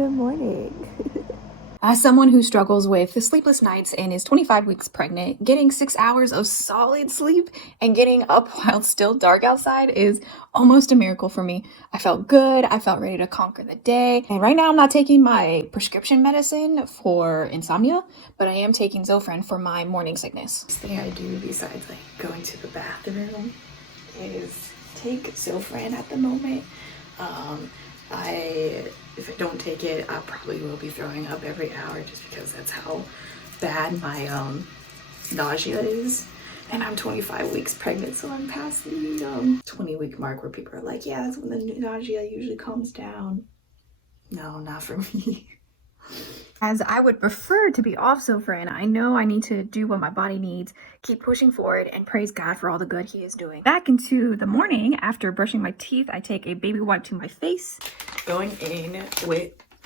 Good morning. As someone who struggles with the sleepless nights and is 25 weeks pregnant, getting 6 hours of solid sleep and getting up while it's still dark outside is almost a miracle for me. I felt good. I felt ready to conquer the day. And right now I'm not taking my prescription medicine for insomnia, but I am taking Zofran for my morning sickness. The thing I do besides like going to the bathroom is take Zofran at the moment. If I don't take it, I probably will be throwing up every hour just because that's how bad my nausea is. And I'm 25 weeks pregnant, so I'm past the 20-week mark where people are like, yeah, that's when the nausea usually calms down. No, not for me. As I would prefer to be off Zofran, I know I need to do what my body needs, keep pushing forward, and praise God for all the good He is doing. Back into the morning, after brushing my teeth, I take a baby wipe to my face, going in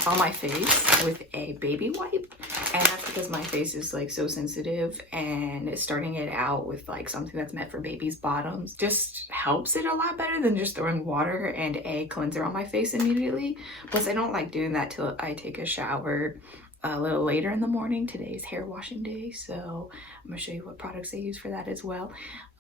on my face with a baby wipe, and that's because my face is like so sensitive, and starting it out with like something that's meant for babies' bottoms just helps it a lot better than just throwing water and a cleanser on my face immediately. Plus, I don't like doing that till I take a shower a little later in the morning. Today's hair washing day, so I'm gonna show you what products they use for that as well.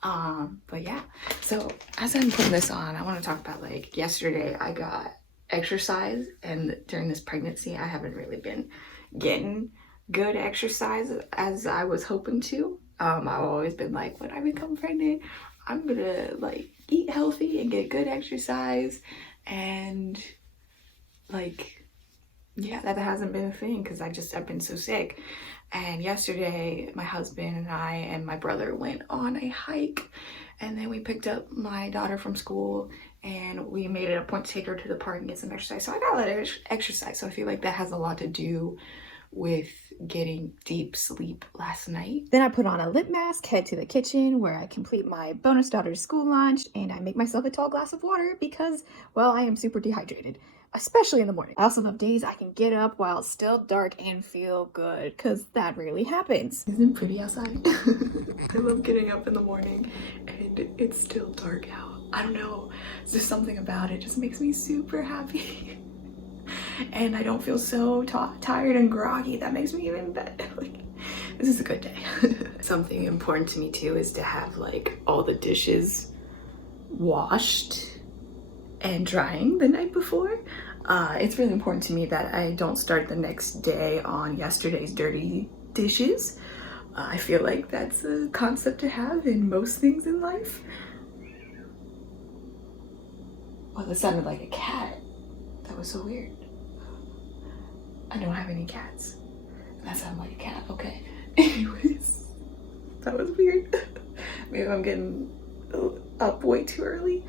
But yeah, so as I'm putting this on, I want to talk about like yesterday I got exercise, and during this pregnancy I haven't really been getting good exercise as I was hoping to. I've always been like, when I become pregnant, I'm gonna like eat healthy and get good exercise, and like, yeah, that hasn't been a thing because I've been so sick. And yesterday my husband and I and my brother went on a hike, and then we picked up my daughter from school and we made it a point to take her to the park and get some exercise. So I got a lot of exercise. So I feel like that has a lot to do with getting deep sleep last night. Then I put on a lip mask, head to the kitchen where I complete my bonus daughter's school lunch, and I make myself a tall glass of water because, well, I am super dehydrated, especially in the morning. I also love days I can get up while it's still dark and feel good, because that rarely happens. Isn't it pretty outside? I love getting up in the morning and it's still dark out. I don't know, it's just something about it just makes me super happy. And I don't feel so tired and groggy. That makes me even better. Like, this is a good day. Something important to me too is to have like all the dishes washed and drying the night before. It's really important to me that I don't start the next day on yesterday's dirty dishes. I feel like that's a concept to have in most things in life. Oh, that sounded like a cat. That was so weird. I don't have any cats. That sounded like a cat. Okay. Anyways, that was weird. Maybe I'm getting up way too early.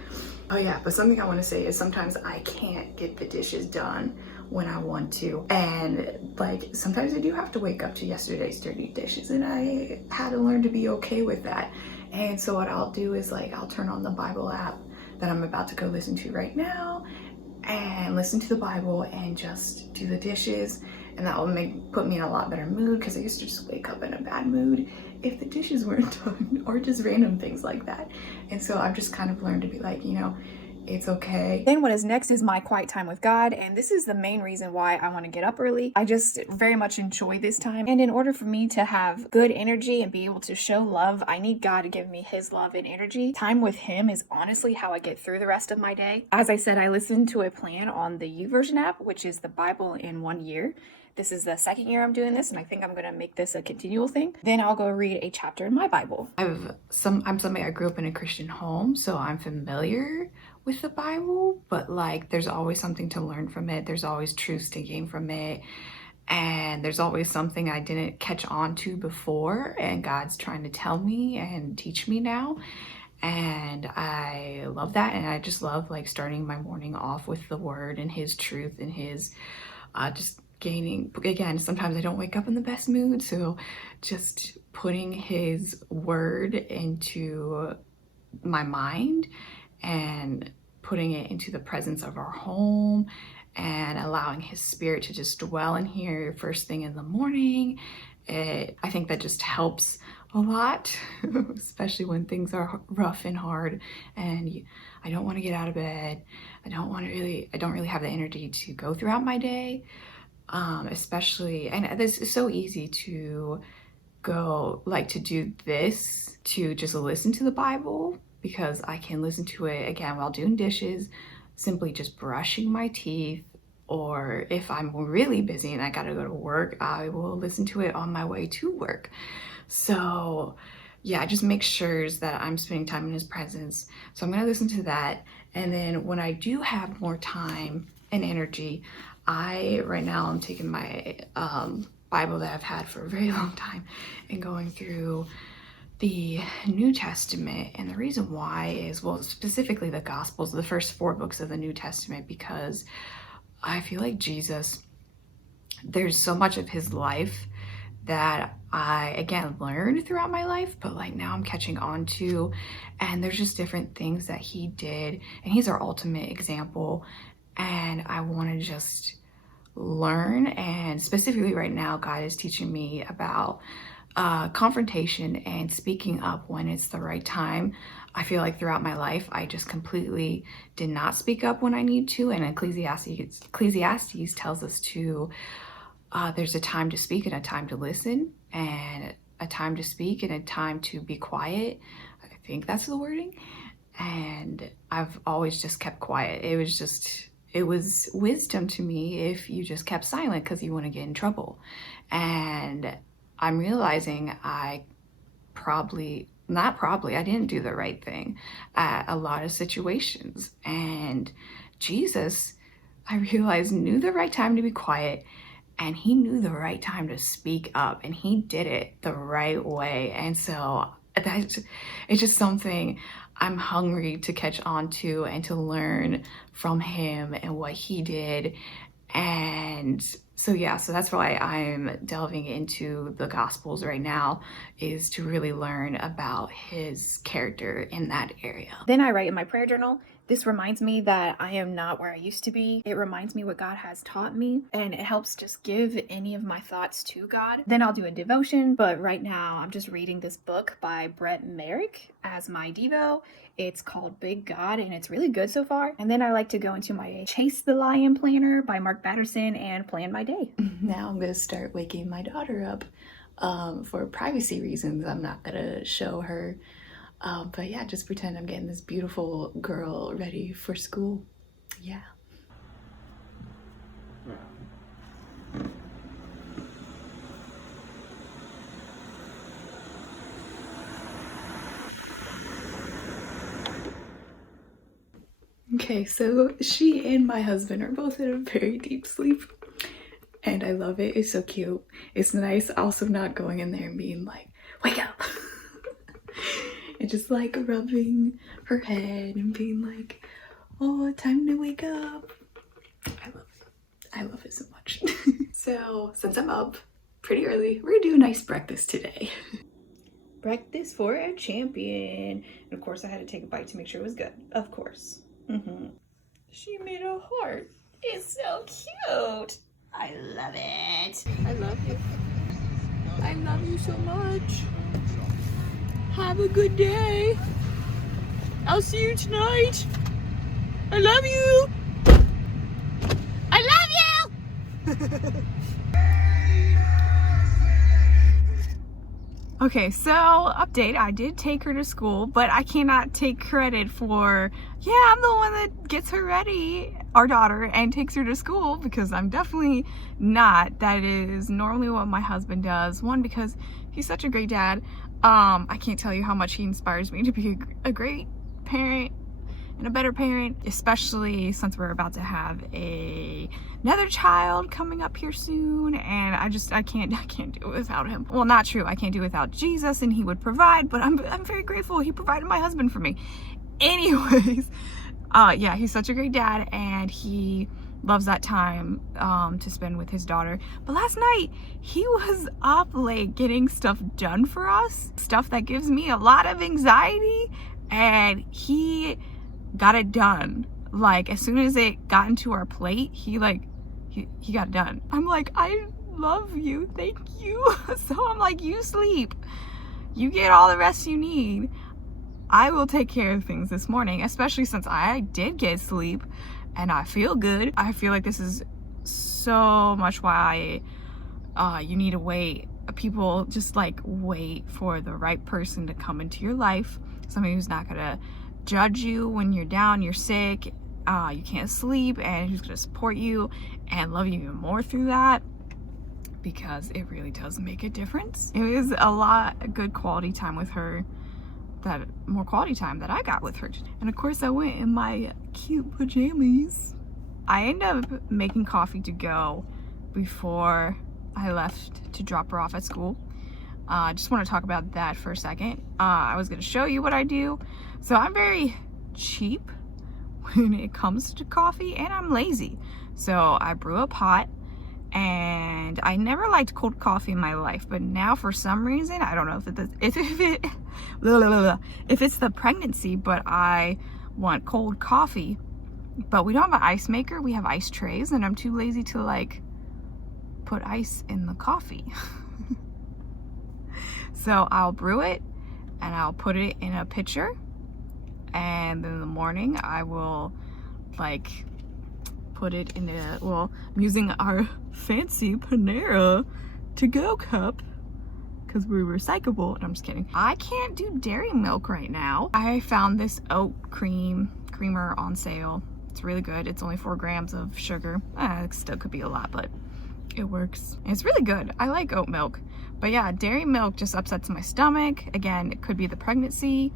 Oh yeah, but something I want to say is sometimes I can't get the dishes done when I want to. And like sometimes I do have to wake up to yesterday's dirty dishes, and I had to learn to be okay with that. And so what I'll do is like I'll turn on the Bible app that I'm about to go listen to right now and listen to the Bible and just do the dishes, and that will put me in a lot better mood, because I used to just wake up in a bad mood if the dishes weren't done or just random things like that. And so I've just kind of learned to be like, you know, it's okay. Then what is next is my quiet time with God, and this is the main reason why I want to get up early. I just very much enjoy this time, and in order for me to have good energy and be able to show love, I need God to give me His love and energy. Time with Him is honestly how I get through the rest of my day. As I said, I listened to a plan on the YouVersion app, which is the Bible in 1 year. This is the second year I'm doing this, and I think I'm going to make this a continual thing. Then I'll go read a chapter in my Bible. I'm somebody, I grew up in a Christian home, so I'm familiar with the Bible, but like there's always something to learn from it. There's always truths to gain from it. And there's always something I didn't catch on to before, and God's trying to tell me and teach me now. And I love that. And I just love like starting my morning off with the word and His truth and His just gaining. Again, sometimes I don't wake up in the best mood, so just putting His word into my mind and putting it into the presence of our home and allowing His Spirit to just dwell in here first thing in the morning. I think that just helps a lot, especially when things are rough and hard and I don't want to get out of bed. I don't really have the energy to go throughout my day. especially, and this is so easy to go, like, to do this, to just listen to the Bible, because I can listen to it again while doing dishes, simply just brushing my teeth, or if I'm really busy and I gotta go to work, I will listen to it on my way to work. So yeah, just make sure that I'm spending time in his presence. So I'm gonna listen to that. And then when I do have more time and energy, right now I'm taking my Bible that I've had for a very long time and going through the New Testament. And the reason why is, well, specifically the Gospels, the first 4 books of the New Testament, because I feel like Jesus, there's so much of his life that I, again, learned throughout my life, but like now I'm catching on to, and there's just different things that he did, and he's our ultimate example, and I want to just learn. And specifically right now, God is teaching me about confrontation and speaking up when it's the right time. I feel like throughout my life, I just completely did not speak up when I need to, and Ecclesiastes tells us to there's a time to speak and a time to listen, and a time to speak and a time to be quiet. I think that's the wording. And I've always just kept quiet. It was wisdom to me if you just kept silent, because you want to get in trouble. And I'm realizing I didn't do the right thing at a lot of situations. And Jesus, I realized, knew the right time to be quiet, and he knew the right time to speak up, and he did it the right way. And so it's just something I'm hungry to catch on to and to learn from him and what he did. And so yeah, so that's why I'm delving into the Gospels right now, is to really learn about his character in that area. Then I write in my prayer journal, this reminds me that I am not where I used to be. It reminds me what God has taught me, and it helps just give any of my thoughts to God. Then I'll do a devotion, but right now I'm just reading this book by Brett Merrick as my Devo. It's called Big God, and it's really good so far. And then I like to go into my Chase the Lion planner by Mark Batterson and plan my day. Now I'm gonna start waking my daughter up. For privacy reasons, I'm not gonna show her. But yeah, just pretend I'm getting this beautiful girl ready for school. Yeah. Okay, so she and my husband are both in a very deep sleep, and I love it. It's so cute. It's nice also not going in there and being like, wake up. And just like rubbing her head and being like, oh, time to wake up. I love it so much. So since I'm up pretty early, we're gonna do a nice breakfast today. Breakfast for a champion. And of course I had to take a bite to make sure it was good. Of course. She made a heart. It's so cute. I love it. I love you. I love you so much. Have a good day. I'll see you tonight. I love you. I love you. Okay, so update, I did take her to school, but I cannot take credit for, yeah, I'm the one that gets her ready, our daughter, and takes her to school, because I'm definitely not. That is normally what my husband does. One, because he's such a great dad. I can't tell you how much he inspires me to be a great parent and a better parent, especially since we're about to have another child coming up here soon, and I can't do it without him. Well, not true, I can't do it without Jesus, and he would provide, but I'm very grateful he provided my husband for me. Anyways, yeah, he's such a great dad, and he loves that time to spend with his daughter. But last night he was up late getting stuff done for us, stuff that gives me a lot of anxiety, and he got it done. Like, as soon as it got into our plate, he got it done. I'm like, I love you, thank you. So I'm like, you sleep, you get all the rest you need. I will take care of things this morning, especially since I did get sleep and I feel good. I feel like this is so much why you need to wait. People just like wait for the right person to come into your life. Somebody who's not gonna judge you when you're down, you're sick, you can't sleep, and who's gonna support you and love you even more through that, because it really does make a difference. It was a lot of good quality time with her, that more quality time that I got with her. And of course I went in my cute pajamas. I ended up making coffee to go before I left to drop her off at school. I just want to talk about that for a second. I was going to show you what I do. So I'm very cheap when it comes to coffee, and I'm lazy. So I brew a pot, and I never liked cold coffee in my life, but now for some reason, I don't know if it's the pregnancy, but I want cold coffee. But we don't have an ice maker, we have ice trays, and I'm too lazy to like put ice in the coffee. So I'll brew it and I'll put it in a pitcher, and then in the morning I will like put it in a, well, I'm using our fancy Panera to-go cup because we're recyclable. And I'm just kidding. I can't do dairy milk right now. I found this oat creamer on sale. It's really good. It's only 4 grams of sugar. It still could be a lot, but it works. And it's really good. I like oat milk. But yeah, dairy milk just upsets my stomach. Again, it could be the pregnancy.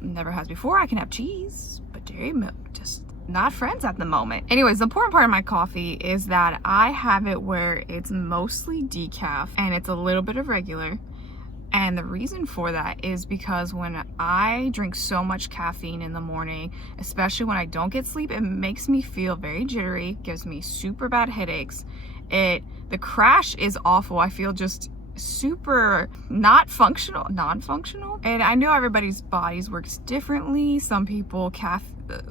Never has before. I can have cheese, but dairy milk, just not friends at the moment. Anyways, the important part of my coffee is that I have it where it's mostly decaf and it's a little bit of regular. And the reason for that is because when I drink so much caffeine in the morning, especially when I don't get sleep, it makes me feel very jittery, gives me super bad headaches. The crash is awful. I feel just super non-functional. And I know everybody's bodies works differently. Some people,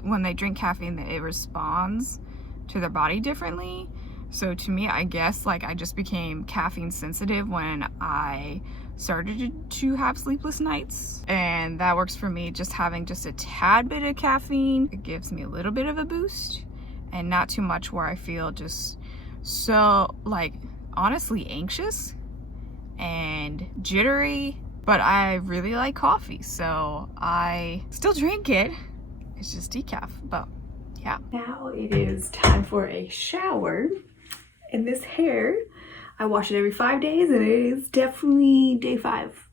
when they drink caffeine, it responds to their body differently. So to me, I guess like I just became caffeine sensitive when I started to have sleepless nights, and that works for me. Just having just a tad bit of caffeine, it gives me a little bit of a boost, and not too much where I feel just so like honestly anxious and jittery. But I really like coffee, so I still drink it. It's just decaf, but yeah. Now it is time for a shower, and this hair, I wash it every 5 days, and it is definitely day 5.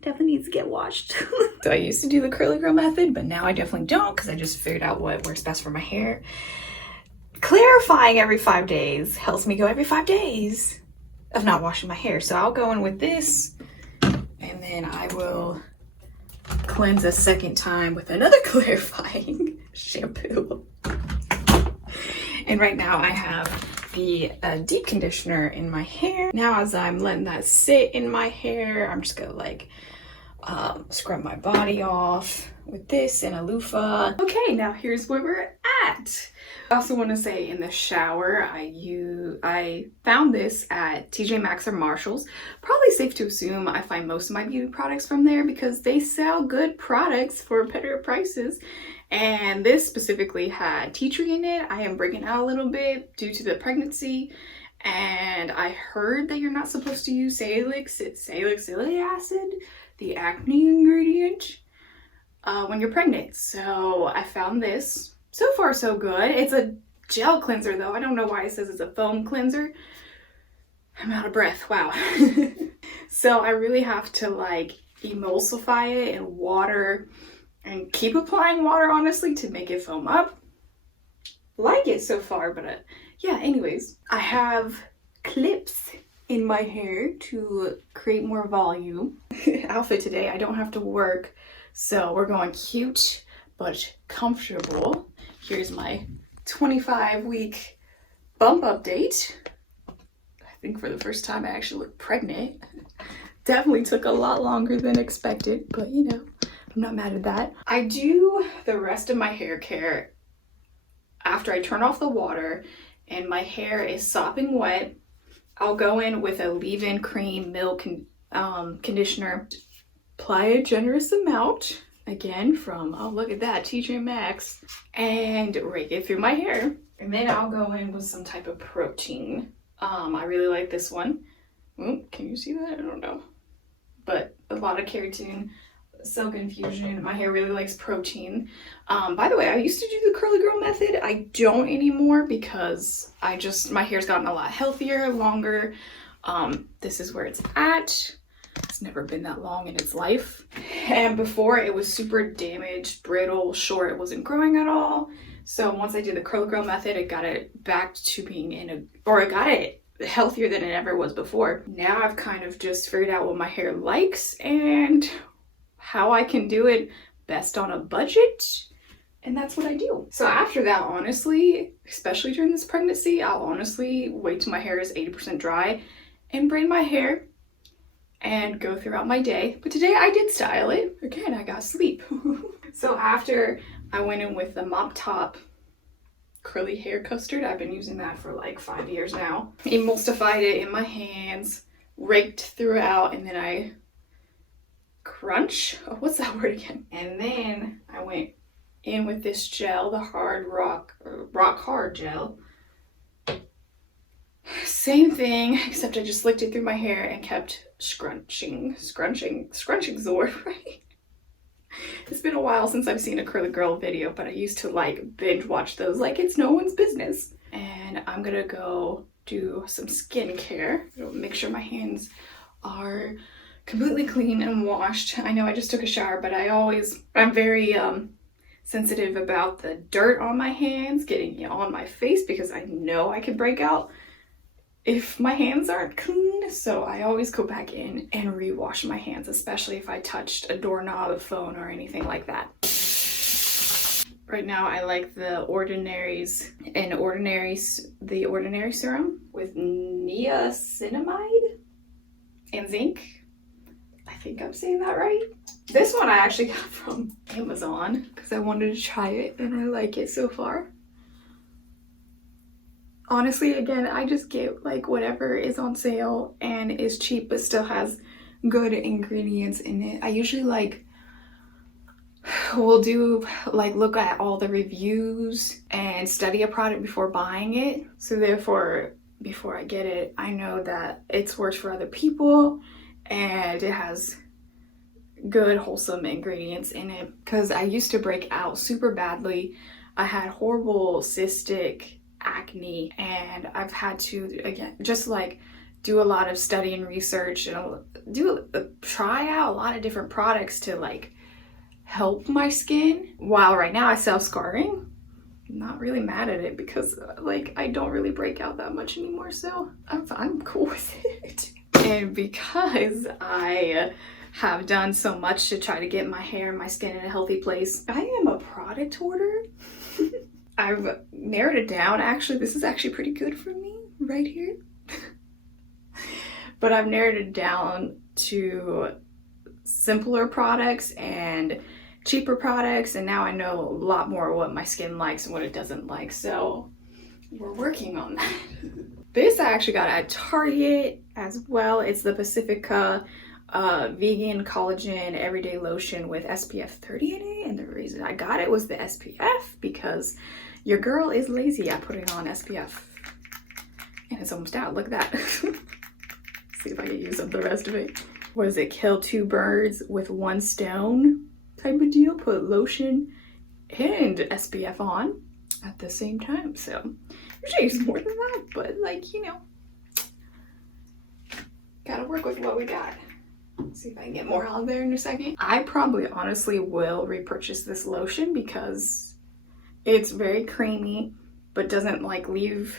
Definitely needs to get washed. So I used to do the curly girl method, but now I definitely don't, because I just figured out what works best for my hair. Clarifying every 5 days helps me go every 5 days of not washing my hair. So I'll go in with this, and then I will cleanse a second time with another clarifying shampoo. And right now I have the deep conditioner in my hair. Now as I'm letting that sit in my hair, I'm just gonna like scrub my body off with this and a loofah. Okay, now here's where we're at. I also want to say in the shower, I found this at TJ Maxx or Marshall's. Probably safe to assume I find most of my beauty products from there because they sell good products for better prices. And this specifically had tea tree in it. I am breaking out a little bit due to the pregnancy. And I heard that you're not supposed to use salicylic acid, the acne ingredient, when you're pregnant. So I found this. So far, so good. It's a gel cleanser, though. I don't know why it says it's a foam cleanser. I'm out of breath. Wow. So I really have to like emulsify it in water and keep applying water, honestly, to make it foam up. Like it so far, but yeah, anyways. I have clips in my hair to create more volume. Outfit today, I don't have to work, so we're going cute but comfortable. Here's my 25-week bump update. I think for the first time I actually look pregnant. Definitely took a lot longer than expected, but you know, I'm not mad at that. I do the rest of my hair care after I turn off the water and my hair is sopping wet. I'll go in with a leave-in cream milk conditioner. Apply a generous amount. Again, from, oh look at that, TJ Maxx, and rake it through my hair. And then I'll go in with some type of protein. I really like this one. Ooh, can you see that? I don't know. But a lot of keratin, silk infusion. My hair really likes protein. By the way, I used to do the curly girl method. I don't anymore because my hair's gotten a lot healthier, longer. This is where it's at. It's never been that long in its life. And before it was super damaged, brittle, short, it wasn't growing at all. So once I did the curly girl method, it got it back to being it got it healthier than it ever was before. Now I've kind of just figured out what my hair likes and how I can do it best on a budget. And that's what I do. So after that, honestly, especially during this pregnancy, I'll honestly wait till my hair is 80% dry and braid my hair and go throughout my day. But today I did style it. Again, I got sleep. So after I went in with the Mop Top curly hair custard, I've been using that for like 5 years now. Emulsified it in my hands, raked throughout, and then I crunch. Oh, what's that word again? And then I went in with this gel, the rock hard gel. Same thing, except I just licked it through my hair and kept scrunching's the word, right? It's been a while since I've seen a curly girl video, but I used to like binge watch those like it's no one's business. And I'm gonna go do some skincare. Make sure my hands are completely clean and washed. I know I just took a shower, but I'm very sensitive about the dirt on my hands getting on my face because I know I could break out if my hands aren't clean. So I always go back in and re-wash my hands, especially if I touched a doorknob, a phone, or anything like that. Right now I like the Ordinary serum with niacinamide and zinc. I think I'm saying that right. This one I actually got from Amazon because I wanted to try it and I like it so far. Honestly, again, I just get like whatever is on sale and is cheap but still has good ingredients in it. I usually will look at all the reviews and study a product before buying it. So therefore, before I get it, I know that it's worked for other people and it has good wholesome ingredients in it. Because I used to break out super badly. I had horrible cystic acne and I've had to, again, just like do a lot of study and research and try out a lot of different products to like help my skin. While right now I still have scarring, I'm not really mad at it because like I don't really break out that much anymore, so I'm cool with it. And because I have done so much to try to get my hair and my skin in a healthy place, I am a product hoarder. I've narrowed it down. Actually, this is actually pretty good for me right here. But I've narrowed it down to simpler products and cheaper products, and now I know a lot more what my skin likes and what it doesn't like, so we're working on that. This I actually got at Target as well. It's the Pacifica vegan collagen everyday lotion with SPF 30 in it, and the reason I got it was the SPF because your girl is lazy at putting on SPF. And it's almost out, look at that. See if I can use up the rest of it. What is it, kill two birds with one stone type of deal? Put lotion and SPF on at the same time. So usually use more than that, but like, you know, gotta work with what we got. See if I can get more on there in a second. I probably honestly will repurchase this lotion because it's very creamy, but doesn't like leave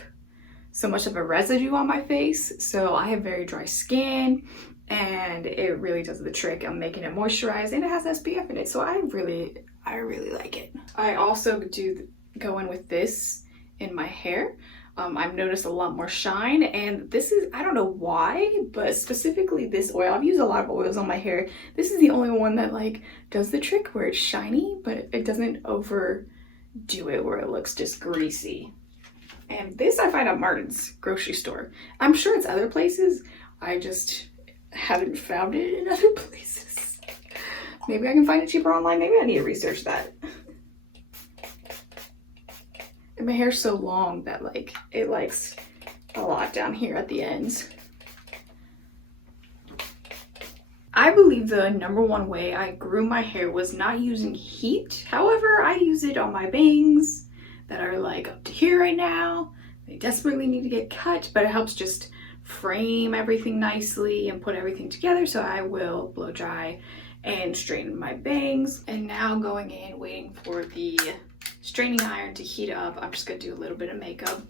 so much of a residue on my face. So I have very dry skin and it really does the trick. I'm making it moisturized and it has SPF in it. So I really like it. I also do go in with this in my hair. I've noticed a lot more shine, and this is, I don't know why, but specifically this oil, I've used a lot of oils on my hair. This is the only one that like does the trick where it's shiny, but it doesn't overdo it where it looks just greasy. And this I find at Martin's grocery store. I'm sure it's other places. I just haven't found it in other places. Maybe I can find it cheaper online. Maybe I need to research that. And my hair's so long that like it likes a lot down here at the ends. I believe the number one way I grew my hair was not using heat. However, I use it on my bangs that are like up to here right now. They desperately need to get cut, but it helps just frame everything nicely and put everything together. So I will blow dry and straighten my bangs. And now going in, waiting for the straightening iron to heat up. I'm just gonna do a little bit of makeup.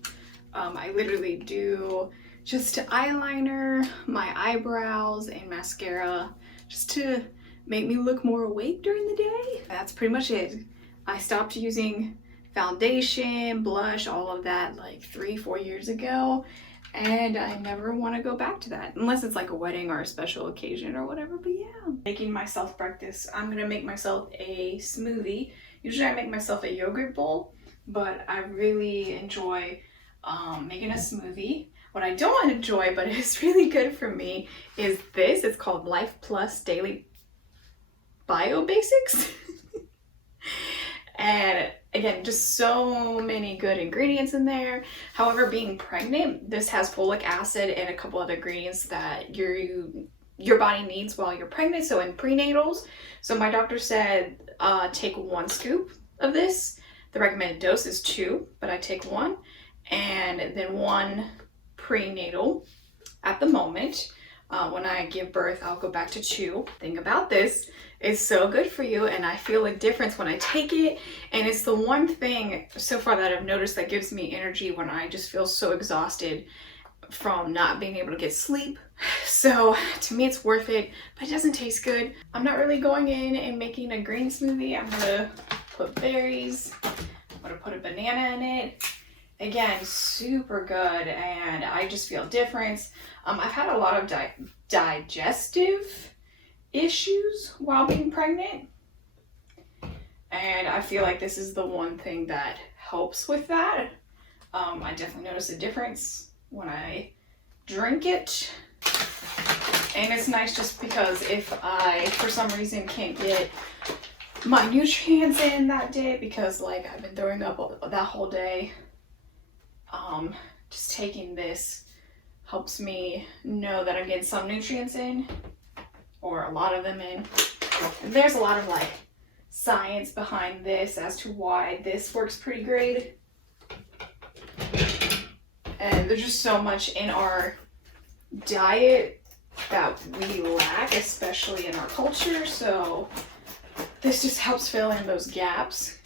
I literally do just eyeliner, my eyebrows, and mascara just to make me look more awake during the day. That's pretty much it. I stopped using foundation, blush, all of that like 3-4 years ago, and I never want to go back to that unless it's like a wedding or a special occasion or whatever. But yeah, making myself breakfast. I'm gonna make myself a smoothie. Usually I make myself a yogurt bowl, but I really enjoy making a smoothie. What I don't enjoy, but it's really good for me, is this. It's called Life Plus Daily Bio Basics. And again, just so many good ingredients in there. However, being pregnant, this has folic acid and a couple other ingredients that your body needs while you're pregnant, so in prenatals. So my doctor said take 1 scoop of this. The recommended dose is 2, but I take 1, and then 1 prenatal at the moment. When I give birth, I'll go back to 2. Thing about this, it's so good for you, and I feel a difference when I take it. And it's the one thing so far that I've noticed that gives me energy when I just feel so exhausted from not being able to get sleep. So to me it's worth it, but it doesn't taste good. I'm not really going in and making a green smoothie. I'm gonna put berries, I'm gonna put a banana in it. Again, super good, and I just feel a difference. I've had a lot of digestive issues while being pregnant, and I feel like this is the one thing that helps with that. I definitely notice a difference when I drink it, and it's nice just because if I, for some reason, can't get my nutrients in that day because like I've been throwing up that whole day, just taking this helps me know that I'm getting some nutrients in, or a lot of them in. And there's a lot of like science behind this as to why this works pretty great. And there's just so much in our diet that we lack, especially in our culture. So this just helps fill in those gaps.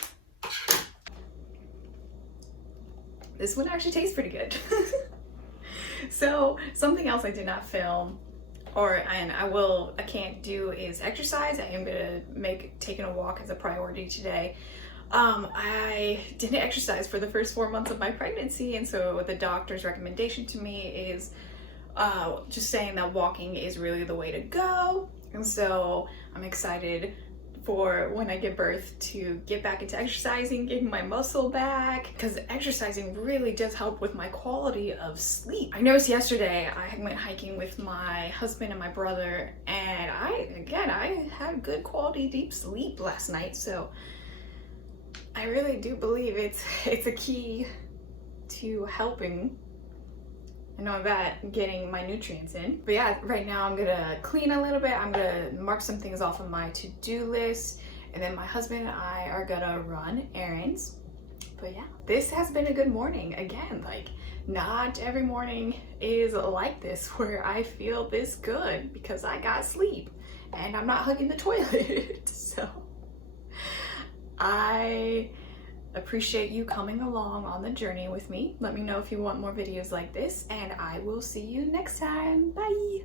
This one actually tastes pretty good. So something else I did not film, and I can't do, is exercise. I am gonna make taking a walk as a priority today. I didn't exercise for the first 4 months of my pregnancy, and so the doctor's recommendation to me is just saying that walking is really the way to go. And so I'm excited for when I give birth to get back into exercising, getting my muscle back, because exercising really does help with my quality of sleep. I noticed yesterday I went hiking with my husband and my brother, and I had good quality deep sleep last night. So I really do believe it's a key to helping, I know that, getting my nutrients in. But yeah, right now I'm gonna clean a little bit. I'm gonna mark some things off of my to-do list, and then my husband and I are gonna run errands. But yeah, this has been a good morning. Again, like, not every morning is like this where I feel this good because I got sleep and I'm not hugging the toilet. So I appreciate you coming along on the journey with me. Let me know if you want more videos like this, and I will see you next time. Bye!